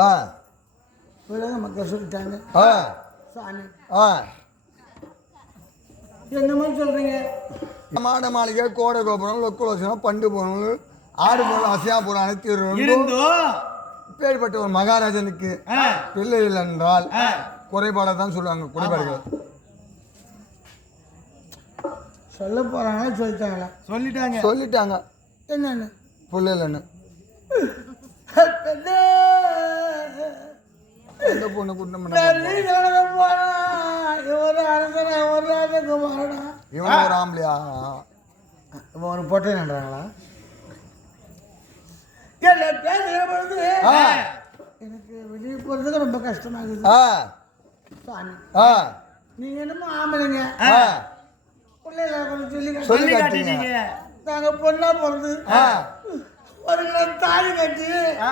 ஆ. உலக மக்கள் சொல்லிட்டாங்க. ஆ. சாமி ஆ. என்ன மாதிரி சொல்றீங்க? மாட மாளிகை கோடை கோபுரம் லொக்குலோசனம் பண்டு போனவங்க ஆடு போல அசையா இருந்தும் இருந்தோ? இப்பேற்பட்ட ஒரு மகாராஜனுக்கு ஆ, பிள்ளை இல்லை என்றால் ஆ. குறைபாடை தான் சொல்லுவாங்க குறைபாடுகள். சொல்ல போறாங்களா சொல்லிட்டாங்களா சொல்லிட்டாங்க. சொல்லிட்டாங்க. என்னன்னு? பிள்ளை இல்லைன்னு. பெண்ணே, எந்த பொண்ணு போனா, இவரு அரசனா, இவரு ராஜகுமாரனா? இவன் ஒரு ஆம்பளையா இவன் ஒரு பொட்டை நன்றாங்களா என்ன பேசுகிற பொழுது எனக்கு வெளியே போகிறதுக்கு ரொம்ப கஷ்டமாகுது. சாமி ஆ. நீங்க என்னமோ ஆம்பளைங்க. பிள்ளைகளை கொஞ்சம் சொல்லி சொல்லி. காட்டிட்டீங்க நாங்க பொண்ணா பிறந்து ஆ. ஒரு நாள் தாலி கட்டி.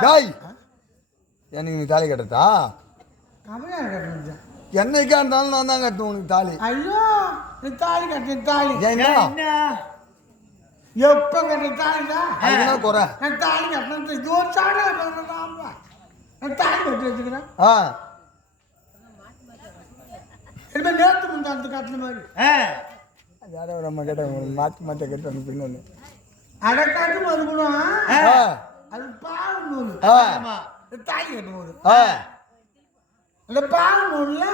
டாய் எனக்கு நீ தாலி அப்படியே கட்டணும் என்னைக்கா இருந்தாலும் நான் தான் கட்டுவேன் உனக்கு தாலி. ஐயோ நீ தாலி கட்டி தாலி. என்ன? எப்ப கட்டி தாலிடா அதுக்குன்னா குறை. நான் தாலி கட்டணும் இது ஒரு சாடா பிறந்ததான் நான் தாலி கட்டி வச்சுக்கிறேன் ஆ. இனிமேல் நேற்று முந்தாந்து கட்டின மாதிரி. யாரோ அம்மா கேட்டாங்க மாற்றி மாற்றி கட்டணும் பின்னு அதை ஆ. அது பாவம் நூல். ஆ. ஆமா. கட்டும் போது ஆ. அந்த பாவம் நூல்ல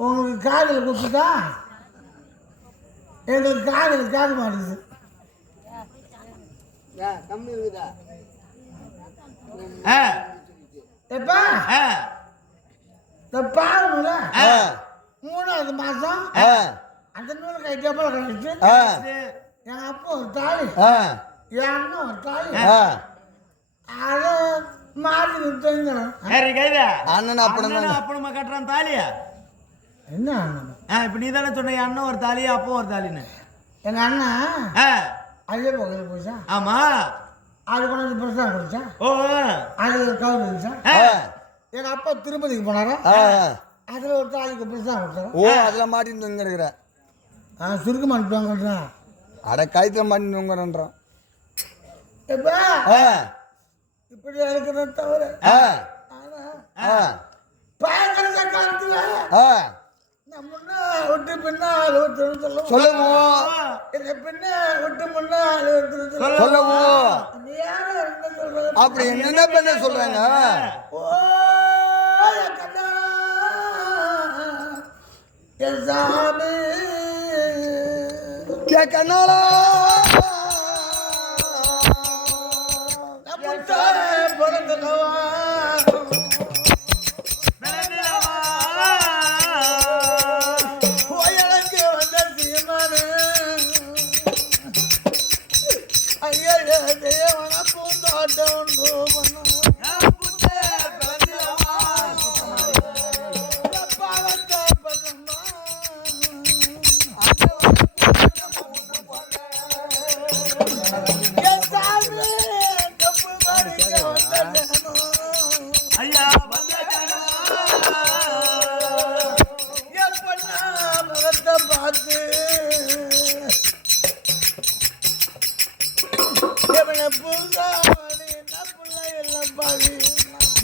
உங்களுக்கு காதல் குத்துதா? எங்களுக்கு காதல் கேட்க மாட்டேங்குது ஆ, எப்பா? ஆ, இந்த பாவம்ல ஆ. மூணாவது மாசம் ஆ. அந்த நூலை கைட்டப்பல கழிச்சு ஆ. என் அப்பா ஒரு தாலி. ஆ. என் அண்ணன் ஒரு தாலி. ஆ. அதை மாற்றி கைதா? அண்ணன் அப்பனும் அப்பனுமா கட்டுறான் தாலியா? என்ன அண்ணன்? ஆ இப்ப நீ தானே சொன்ன என் அண்ணன் ஒரு தாலி அப்போ ஒரு தாலின்னு. எங்க அண்ணன் ஆ. ஐயப்ப கோயில் போச்சா ஆமா. அது கொண்டு வந்து பிரசாதம் குடிச்சா? ஓ அது கவுர் இருந்துச்சா ஆ, ஆ. எங்க அப்பா திருப்பதிக்கு போனாரா? அதில் ஒரு தாலிக்கு பிரசாதம் கொடுத்தாரா? ஓ அதில் மாட்டின்னு தொங்கிருக்கிற ஆ சுருக்க மாட்டுவாங்கன்றான் அட காய்ச்சல் எப்பா? ஆ. இப்படி இருக்கிறத தவிர? பயங்கர காலத்துல ஆ. நான் முன்ன விட்டு பின்னால் ஒருத்தர் சொல்லுவோம். பின்ன விட்டு முன்னால் ஒருத்தர் சொல்லுவோம். நீ யாரும் என்ன சொல்றது? அப்படி என்னென்ன பண்ண சொல்றாங்க? ஓ என் சாமி. கேட்கனாலா சீமானு. ஐயா தேவன பூந்தாட்டம்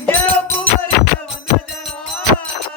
Yeah,